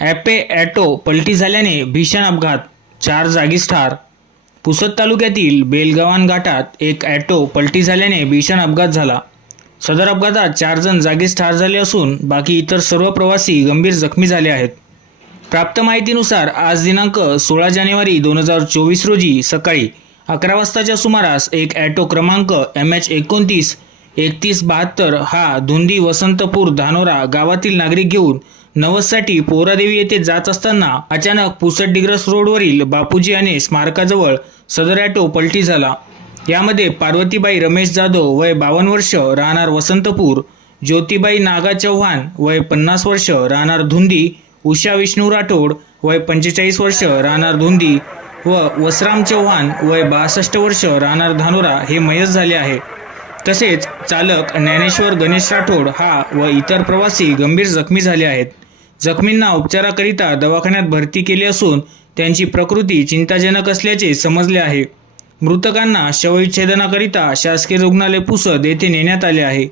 Ape auto पलटी झाल्याने भीषण अपघात. चार जागीच ठार. पुसद तालुक्यातील बेलगावान घाटात एक ॲटो पलटी झाल्याने भीषण अपघात झाला. सदर अपघातात चार जण जागीच ठार झाले असून बाकी इतर सर्व प्रवासी गंभीर जखमी झाले आहेत. प्राप्त माहितीनुसार आज दिनांक सोळा जानेवारी दोन हजार चोवीस रोजी सकाळी अकरा वाजताच्या सुमारास एक ॲटो क्रमांक एम एच एकोणतीस एकतीस बहात्तर हा धुंदी वसंतपूर धानोरा गावातील नागरिक घेऊन नवससाठी पोहरादेवी येथे जात असताना अचानक पुसट डिग्रस रोडवरील बापूजी आणि स्मारकाजवळ सदर ॲटो पलटी झाला. यामध्ये पार्वतीबाई रमेश जाधव वय बावन्न वर्ष राहणार वसंतपूर ज्योतिबाई नागा चव्हाण वय पन्नास वर्ष राहणार धुंदी उषा विष्णू राठोड वय पंचेचाळीस वर्ष राहणार धुंदी व वसराम चव्हाण वय बासष्ट वर्ष राहणार धानोरा हे मयत झाले आहे. तसेच चालक ज्ञानेश्वर गणेश राठोड हा व इतर प्रवासी गंभीर जखमी झाले आहेत. जखमींना उपचाराकरिता दवाखान्यात भरती केले असून त्यांची प्रकृती चिंताजनक असल्याचे समजले आहे. मृतकांना शवविच्छेदनाकरिता शासकीय रुग्णालय पुसद येथे नेण्यात आले आहे.